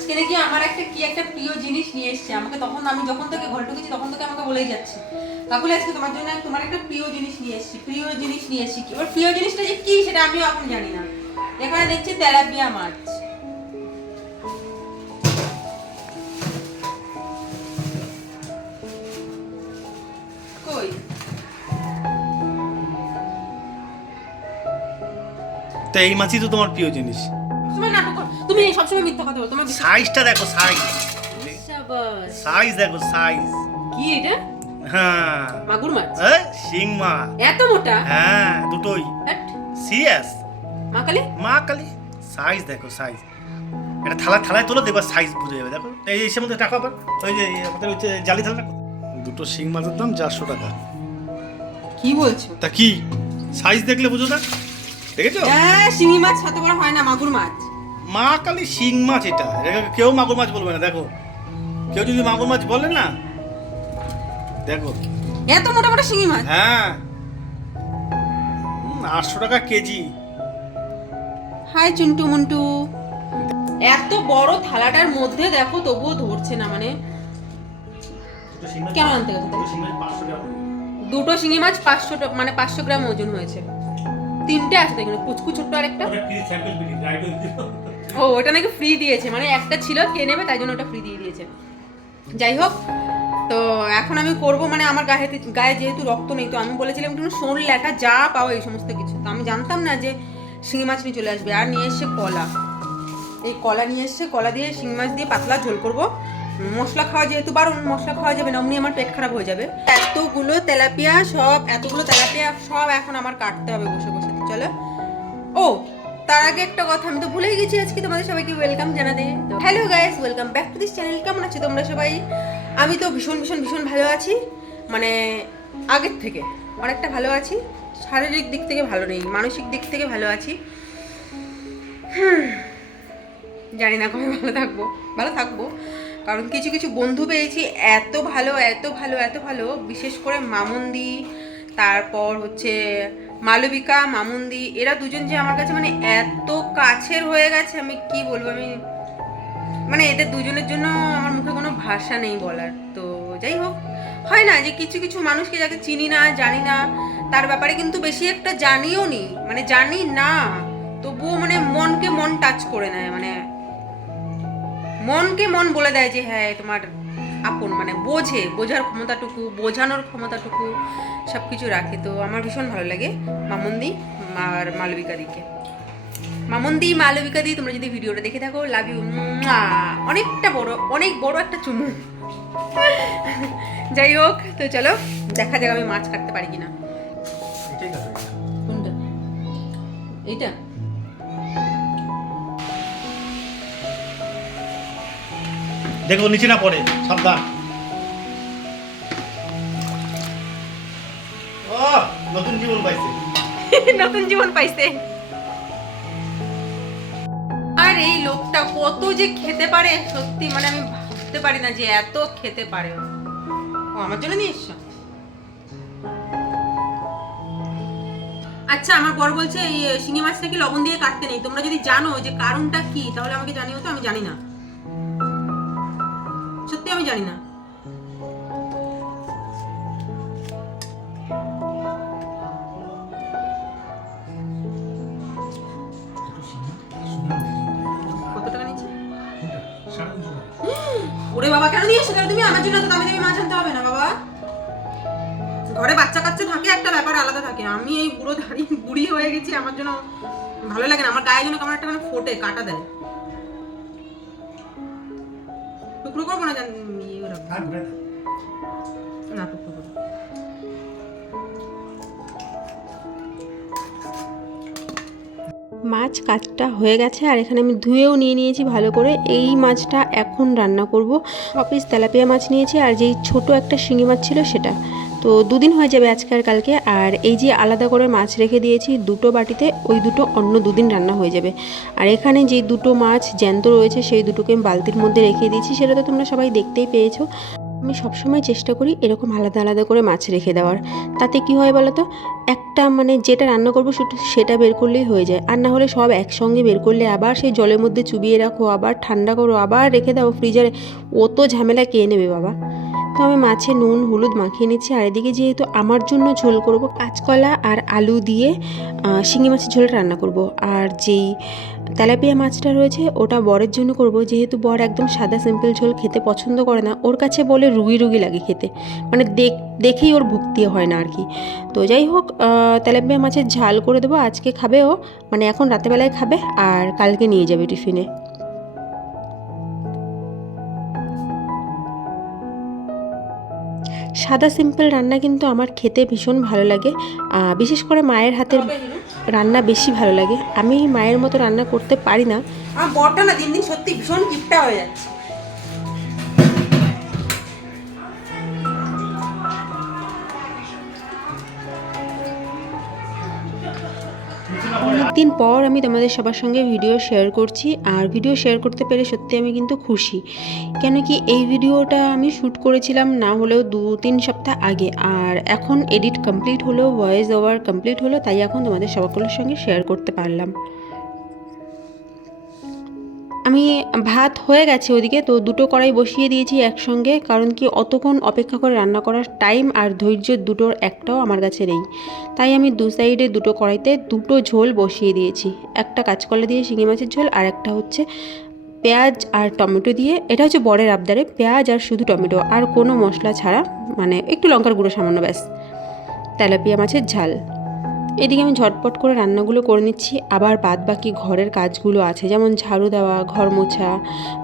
আজকে নাকি আমার একটা কি একটা প্রিয় জিনিস নিয়ে এসেছে। আমাকে তখন আমি যখন থেকে ঘরে ঢুকেছি, তখন থেকে আমাকে বলেই যাচ্ছে। কাকুলি আজকে তোমার জন্য তোমার একটা প্রিয় জিনিস নিয়ে এসেছি, প্রিয় জিনিস নিয়ে এসেছি এবার প্রিয় জিনিসটা যে কি সেটা আমিও এখন জানি না। এখানে দেখছি তেলাপিয়া মাছ। তো এই মাছই তো তোমার প্রিয় জিনিস। সবসময় মিথ্যা কথা বলো তোমার সাইজটা দেখো সাইজ সাইজ দেখো সাইজ কি এটা? হ্যাঁ। মাগুর মাছ? শিং মাছ। এত মোটা? হ্যাঁ দুটোই। সিরিয়াস মা কালী? মা কালি? সাইজ দেখো সাইজ এটা থালা থালায় তোলো দেখবা সাইজ বুঝে যাবে দেখো। এই মধ্যে টাকা আবার। ওই যে আমাদের হচ্ছে জালি থালা দুটো শিং মাছের দাম চারশো টাকা। কি বলছো? তা কি? সাইজ দেখলে বুঝো না। দেখেছ? হ্যাঁ শিঙি মাছ সাথে বড় হয় না মাগুর মাছ। মা কালী শিং মাছ এটা। কেউ মাগুর মাছ বলবে না দেখো। কেউ যদি মাগুর মাছ বলে না দেখো। এত মোটা মোটা শিঙি মাছ। হ্যাঁ। আটশো টাকা কেজি। হাই চুন্টু মুন্টু। এত বড় থালাটার মধ্যে দেখো তবুও ধরছে না মানে। কেমন আনতে গেছে? দুটো শিঙি মাছ পাঁচশো মানে পাঁচশো গ্রাম ওজন হয়েছে। তিনটে আছে এখানে কুচকু ছোট্ট আর একটা ও, ওটা নাকি ফ্রি দিয়েছে। মানে একটা ছিল, কে নেবে, তাই জন্য ওটা ফ্রি দিয়ে দিয়েছে। যাই হোক, তো এখন আমি করব মানে আমার গায়ে গায়ে যেহেতু রক্ত নেই, তো আমি বলেছিলাম একটু শোল ল্যাটা যা পাও এই সমস্ত কিছু। তো আমি জানতাম না যে শিঙি মাছ নিয়ে চলে আসবে। আর নিয়ে এসছে কলা। এই কলা নিয়ে এসছে, কলা দিয়ে শিঙি মাছ দিয়ে পাতলা ঝোল করব। মশলা খাওয়া যেহেতু বারণ, মশলা খাওয়া যাবে না, অমনি আমার পেট খারাপ হয়ে যাবে। এতগুলো তেলাপিয়া সব, এতগুলো তেলাপিয়া সব এখন আমার কাটতে হবে বসে বসে। চলো। ও তার আগে একটা কথা, আমি তো ভুলেই গেছি আজকে, তোমাদের সবাইকে ওয়েলকাম জানাতে। Hello guys welcome back to this channel কেমন আছো তোমরা সবাই? আমি তো ভীষণ ভীষণ ভীষণ ভালো আছি। মানে আগের থেকে অনেকটা ভালো আছি। শারীরিক দিক থেকে ভালো নেই, মানসিক দিক থেকে ভালো আছি। জানি না কবে ভালো থাকব ভালো থাকব। কারণ কিছু কিছু বন্ধু পেয়েছি, এত ভালো এত ভালো এত ভালো, বিশেষ করে মামুন্দি তারপর হচ্ছে মালবিকা, মামুন্দি, এরা দুজন যে আমার কাছে মানে এত কাছের হয়ে গেছে, আমি কি বলব? আমি মানে এদের দুজনের জন্য আমার মুখে কোনো ভাষা নেই বলার। তো যাই হোক, হয় না যে কিছু কিছু মানুষকে যাকে চিনি না, জানি না, তার ব্যাপারে কিন্তু বেশি একটা জানিও নি। মানে জানি না, তবুও মানে মনকে মন টাচ করে নেয়। মানে মনকে মন বলে দেয় যে হ্যাঁ তোমার আপন মানে বোঝে বোঝার ক্ষমতাটুকু বোঝানোর ক্ষমতাটুকু সব কিছু রাখে। তো আমার ভীষণ ভালো লাগে মামন্দি আর মালবিকা দিকে। মামন্দি মালবিকা দি তোমরা যদি ভিডিওটা দেখে থাকো লাভ ইউ অনেকটা বড় অনেক বড় একটা চুমু। যাই হোক তো চলো দেখা যাক আমি মাছ কাটতে পারি কিনা। এইটা? দেখো নিচে না পড়ে, সাবধান। নতুন জীবন পাইছে। নতুন জীবন পাইছে। আর এই লোকটা কত যে খেতে পারে, সত্যি মানে আমি ভাবতে পারি না যে এত খেতে পারে ও। আমার জন্য নিয়ে এসছো। আচ্ছা আমার বর বলছে, এই শিঙি মাছটা কি লবণ দিয়ে কাটতে নেই। তোমরা যদি জানো যে কারণটা কি, তাহলে আমাকে জানিও তো, আমি জানি না। জানি না। ওরে বাবা, কেন নিয়ে এসো তুমি আমার জন্য দামি দামি মাছ আনতে হবে না, বাবা? ঘরে বাচ্চা কাচ্চা থাকে, একটা ব্যাপার আলাদা থাকে। আমি এই বুড়ো দাঁড়িয়ে বুড়ি হয়ে গেছি, আমার জন্য ভালো লাগে না। আমার গায়ে যেন কেমন একটা ফোটে, কাটা দেয়। টুকরো করব না না মাছ কাঁচটা হয়ে গেছে আর এখানে আমি ধুয়েও নিয়ে নিয়েছি ভালো করে। এই মাছটা এখন রান্না করব। অফিস তেলাপিয়া মাছ নিয়েছি আর যেই ছোট একটা শিঙি মাছ ছিল সেটা। তো দুদিন হয়ে যাবে আজকে আর কালকে। আর এই যে আলাদা করে মাছ রেখে দিয়েছি, দুটো বাটিতে ওই দুটো অন্য দুদিন রান্না হয়ে যাবে। আর এখানে যে দুটো মাছ জ্যান্ত রয়েছে, সেই দুটোকে আমি বালতির মধ্যে রেখে দিয়েছি। সেটা তো তোমরা সবাই দেখতেই পেয়েছ। আমি সবসময় চেষ্টা করি এরকম আলাদা আলাদা করে মাছ রেখে দেওয়ার। তাতে কি হয় বলো তো? একটা মানে যেটা রান্না করব সেটা বের করলেই হয়ে যায়। আর না হলে সব একসঙ্গে বের করলে আবার সেই জলের মধ্যে চুবিয়ে রাখো, আবার ঠান্ডা করো, আবার রেখে দাও ফ্রিজারে। অত ঝামেলা কে নেবে বাবা? তো আমি মাছে নুন, হলুদ মাখিয়ে নিচ্ছি। আর এদিকে যেহেতু আমার জন্য ঝোল করব, কাঁচকলা আর আলু দিয়ে শিঙি মাছের ঝোলটা রান্না করব। আর যেই তেলাপিয়া মাছটা রয়েছে, ওটা বরের জন্য করব। যেহেতু বর একদম সাদা সিম্পল ঝোল খেতে পছন্দ করে না, ওর কাছে বলে রুগি রুগি লাগে খেতে। মানে দেখ, দেখেই ওর ভক্তি হয় না আর কি। তো যাই হোক তেলাপিয়া মাছের ঝাল করে দেবো, আজকে খাবে ও। মানে এখন রাতেবেলায় খাবে, আর কালকে নিয়ে যাবে টিফিনে। সাদা সিম্পল রান্না কিন্তু আমার খেতে ভীষণ ভালো লাগে। বিশেষ করে মায়ের হাতের রান্না বেশি ভালো লাগে। আমি মায়ের মতো রান্না করতে পারি না। আমার বরটা না দিন দিন সত্যি ভীষণ গিফটা হয়ে যাচ্ছে। অনেকদিন পর আমি তোমাদের সবার সঙ্গে ভিডিও শেয়ার করছি, আর ভিডিও শেয়ার করতে পেরে সত্যি আমি কিন্তু খুশি। কেন কি এই ভিডিওটা আমি শ্যুট করেছিলাম না হলেও দু তিন সপ্তাহ আগে, আর এখন এডিট কমপ্লিট হলেও ভয়েস ওভার কমপ্লিট হলো, তাই এখন তোমাদের সকলের সঙ্গে শেয়ার করতে পারলাম। আমি ভাত হয়ে গেছে ওদিকে, তো দুটো কড়াই বসিয়ে দিয়েছি একসঙ্গে, কারণ কি অতক্ষণ অপেক্ষা করে রান্না করার টাইম আর ধৈর্য দুটোর একটাও আমার কাছে নেই। তাই আমি দু সাইডে দুটো কড়াইতে দুটো ঝোল বসিয়ে দিয়েছি। একটা কাঁচকলা দিয়ে শিঙি মাছের ঝোল, আর একটা হচ্ছে পেঁয়াজ আর টমেটো দিয়ে। এটা হচ্ছে বরের আবদারে, পেঁয়াজ আর শুধু টমেটো, আর কোনো মশলা ছাড়া মানে একটু লঙ্কার গুঁড়ো সামান্য ব্যাস। তেলাপিয়া মাছের ঝাল। এদিকে আমি ঝটপট করে রান্নাগুলো করে নিচ্ছি। আবার বাদ বাকি ঘরের কাজগুলো আছে, যেমন ঝাড়ু দেওয়া, ঘর মোছা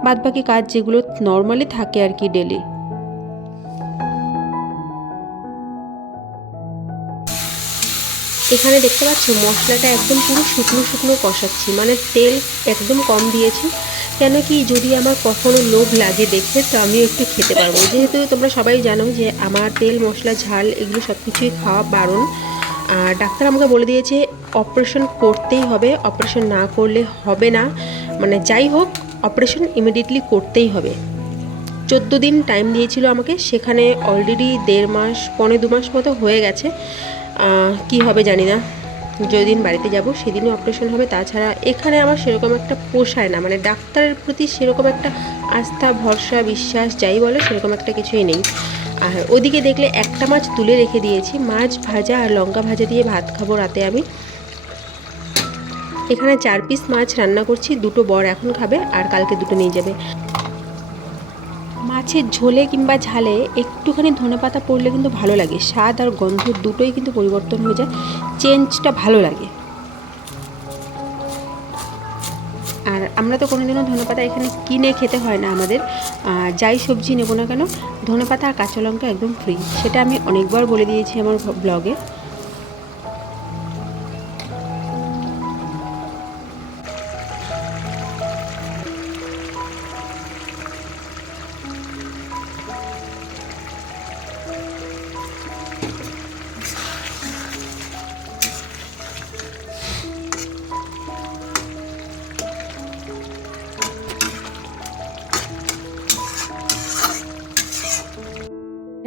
বাদ বাকি কাজ যেগুলো নর্মালি থাকে আর কি ডেলি এখানে দেখতে পাচ্ছ, মশলাটা একদম পুরো শুকনো শুকনো কষাচ্ছি মানে তেল একদম কম দিয়েছি। কেন কি যদি আমার কখনো লোভ লাগে দেখে তো আমি একটু খেতে পারব। যেহেতু তোমরা সবাই জানো যে আমার তেল, মশলা, ঝাল, এগুলো সব কিছুই খাওয়া বারণ। আর ডাক্তার আমাকে বলে দিয়েছে অপারেশন করতেই হবে, অপারেশন না করলে হবে না। মানে যাই হোক, অপারেশন ইমিডিয়েটলি করতেই হবে। চোদ্দ দিন টাইম দিয়েছিল আমাকে, সেখানে অলরেডি দেড় মাস পনেরো দু মাস মতো হয়ে গেছে। কি হবে জানি না। যেদিন বাড়িতে যাব, সেদিনই অপারেশন হবে। তাছাড়া এখানে আমার সেরকম একটা পোষায় না। মানে ডাক্তারের প্রতি সেরকম একটা আস্থা, ভরসা, বিশ্বাস, যাই বলে, সেরকম একটা কিছুই নেই। আর ওদিকে দেখলে একটা মাছ তুলে রেখে দিয়েছি, মাছ ভাজা আর লঙ্কা ভাজা দিয়ে ভাত খাব রাতে আমি। এখানে চার পিস মাছ রান্না করছি, দুটো বর এখন খাবে আর কালকে দুটো নিয়ে যাবে। মাছের ঝোলে কিংবা ঝালে একটুখানি ধনেপাতা পড়লে কিন্তু ভালো লাগে, স্বাদ আর গন্ধ দুটোই কিন্তু পরিবর্তন হয়ে যায়, চেঞ্জটা ভালো লাগে। আর আমরা তো কোনোদিনও ধনেপাতা এখানে কিনে খেতে হয় না আমাদের। যাই সবজি নেব না কেন, ধনেপাতা আর কাঁচা লঙ্কা একদম ফ্রি সেটা আমি অনেকবার বলে দিয়েছি আমার ব্লগে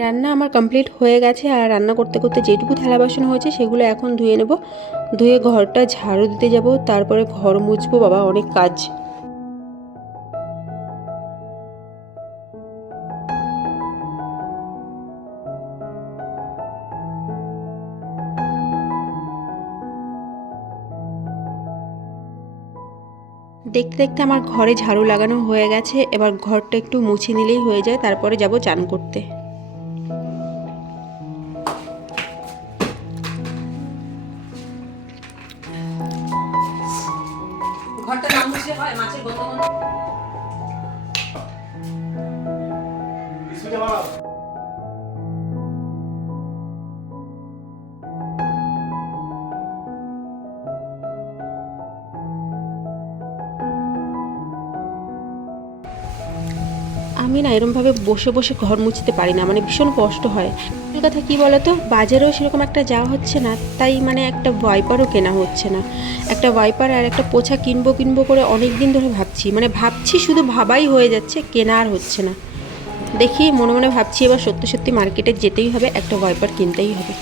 রান্না আমার কমপ্লিট হয়ে গেছে আর রান্না করতে করতে যেটুকু থালা বাসন হয়েছে সেগুলো এখন ধুয়ে নেব। ধুয়ে ঘরটা ঝাড়ু দিতে যাব, তারপরে ঘর মুছবো, বাবা অনেক কাজ। দেখতে দেখতে আমার ঘরে ঝাড়ু লাগানো হয়ে গেছে, এবার ঘরটা একটু মুছে নিলেই হয়ে যায়, তারপরে যাব চান করতে। ঘরটা না মুছলে হয় মাছের গন্ধ আমি না এরমভাবে বসে বসে ঘর মুছতে পারি না মানে ভীষণ কষ্ট হয়। কথা কি বলতো? বাজারেও সেরকম একটা যাওয়া হচ্ছে না, তাই মানে একটা ওয়াইপারও কেনা হচ্ছে না। একটা ওয়াইপার আর একটা পোছা কিনবো কিনবো করে অনেক দিন ধরে ভাবছি মানে ভাবছি শুধু ভাবাই হয়ে যাচ্ছে, কেনা আর হচ্ছে না। দেখি, মনে মনে ভাবছি এবার সত্যি সত্যি মার্কেটে যেতেই হবে, একটা ওয়াইপার কিনতেই হবে।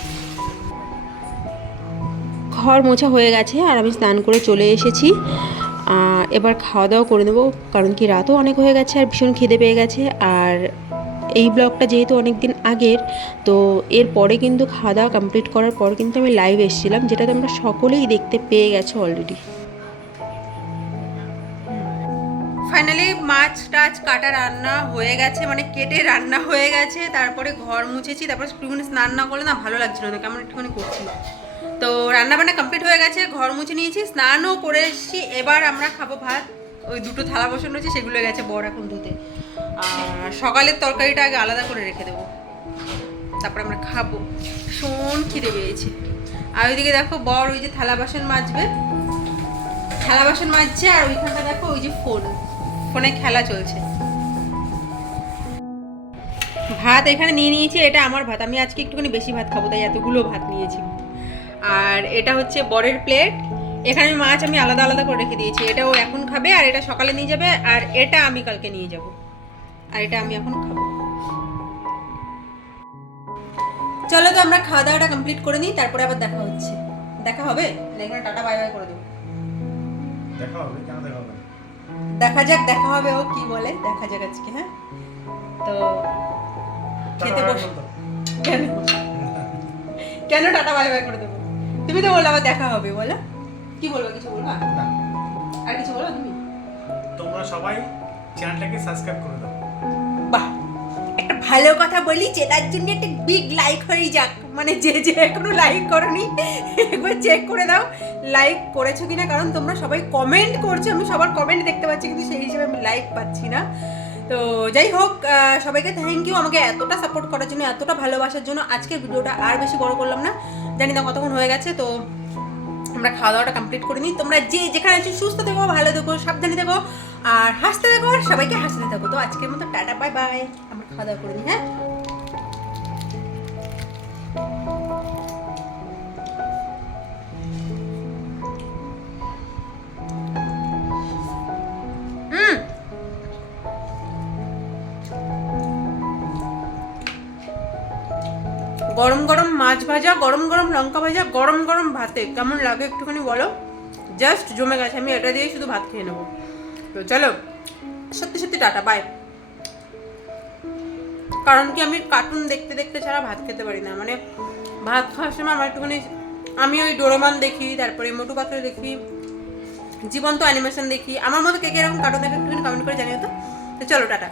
ঘর মোছা হয়ে গেছে, আর আমি স্নান করে চলে এসেছি। এবার খাওয়া দাওয়া করে নেব, কারণ কি রাতও অনেক হয়ে গেছে আর ভীষণ খিদে পেয়ে গেছে। আর এই ব্লগটা যেহেতু অনেক দিন আগের, তো এরপরে কিন্তু খাওয়া দাওয়া কমপ্লিট করার পর কিন্তু আমি লাইভ এসেছিলাম, যেটা তোমরা সকলেই দেখতে পেয়ে গেছো অলরেডি ফাইনালি মাছ টাছ কাটা রান্না হয়ে গেছে মানে কেটে রান্না হয়ে গেছে, তারপরে ঘর মুছেছি, তারপরে একটুখানি স্নান না করলে না ভালো লাগছিল না, কেমন একটুখানি করছি। তো রান্না বান্না কমপ্লিট হয়ে গেছে, ঘর মুছে নিয়েছি, স্নানও করে এসেছি। এবার আমরা খাব ভাত। ওই দুটো থালা বসানো রয়েছে, সেগুলো গেছে বড় এখন ধুতে। আর সকালের তরকারিটা আগে আলাদা করে রেখে দেবো। তারপরে আমরা খাব। ভীষণ খিদে পেয়েছে। আর ওইদিকে দেখো বর ওই যে থালা বাসন মাজবে। থালা বাসন মাজছে, আর ওইখানটা দেখো ওই যে ফোন। ফোনে খেলা চলছে। ভাত এখানে নিয়ে নিয়েছি, এটা আমার ভাত। আমি আজকে একটুখানি বেশি ভাত খাব, তাই এতগুলো ভাত নিয়েছি। আর এটা হচ্ছে বরের প্লেট এখানে মাছ আমি আলাদা আলাদা করে রেখে দিয়েছি। এটাও এখন খাবে আর এটা সকালে নিয়ে যাবে আর এটা আমি কালকে নিয়ে যাব। আর এটা আমি এখন খাব। চলো তো আমরা খাওয়া দাওয়াটা কমপ্লিট করে নিই তারপরে আবার দেখা হচ্ছে। দেখা হবে? না এখানে টাটা বাই বাই করে দেবো। দেখা হবে? কেন দেখা হবে দেখা যাক দেখা হবে ও কি বলে। দেখা যাক আজকে হ্যাঁ? তো খেতে বস কেন? কেন টাটা বাই বাই করে দেবো? তুমি তো বললে আবার দেখা হবে বলো। কি বলব কিছু বলব? আর? আর কিছু বলো তুমি? তোমরা সবাই চ্যানেলটাকে সাবস্ক্রাইব করে দাও। বাহ! একটা ভালো কথা বলি যেটার জন্য একটা বিগ লাইক হয়ে যাক। মানে যে যে এখনও লাইক করনি একবার চেক করে দাও লাইক করেছ কিনা কারণ তোমরা সবাই কমেন্ট করছ আমি সবার কমেন্ট দেখতে পাচ্ছি কিন্তু সেই হিসেবে আমি লাইক পাচ্ছি না। তো যাই হোক সবাইকে থ্যাংক ইউ আমাকে এতটা সাপোর্ট করার জন্য, এতটা ভালোবাসার জন্য আজকের ভিডিওটা আর বেশি বড় করলাম না। জানি না কতক্ষণ হয়ে গেছে, তো আমরা খাওয়া দাওয়াটা কমপ্লিট করে নিই। তোমরা যে যেখানে আছো, সুস্থ থেকো, ভালো থেকো, সাবধানে থেকো, আর হাসতে থাকো, আর সবাইকে হাসতে থাকো। তো আজকের মতো টাটা বাই বাই আমরা খাওয়া দাওয়া করে নিই হ্যাঁ? গরম গরম মাছ ভাজা, গরম গরম লঙ্কা ভাজা, গরম গরম ভাতে। কেমন লাগে একটুখানি বলো? জাস্ট জমে গেছে, আমি এটা দিয়েই শুধু ভাত খেয়ে নেব। তো চলো, সত্যি সত্যি টাটা বাই কারণ কি, আমি কার্টুন দেখতে দেখতে ছাড়া ভাত খেতে পারি না। মানে ভাত খাওয়ার সময় আমার একটুখানি, আমি ওই ডোরেমন দেখি, তারপরে মোটু পাতলু দেখি, জীবন্ত অ্যানিমেশন দেখি। আমার মতো কে কে এরকম কার্টুন দেখে একটুখানি কমেন্ট করে জানিও তো। তো চলো, টাটা।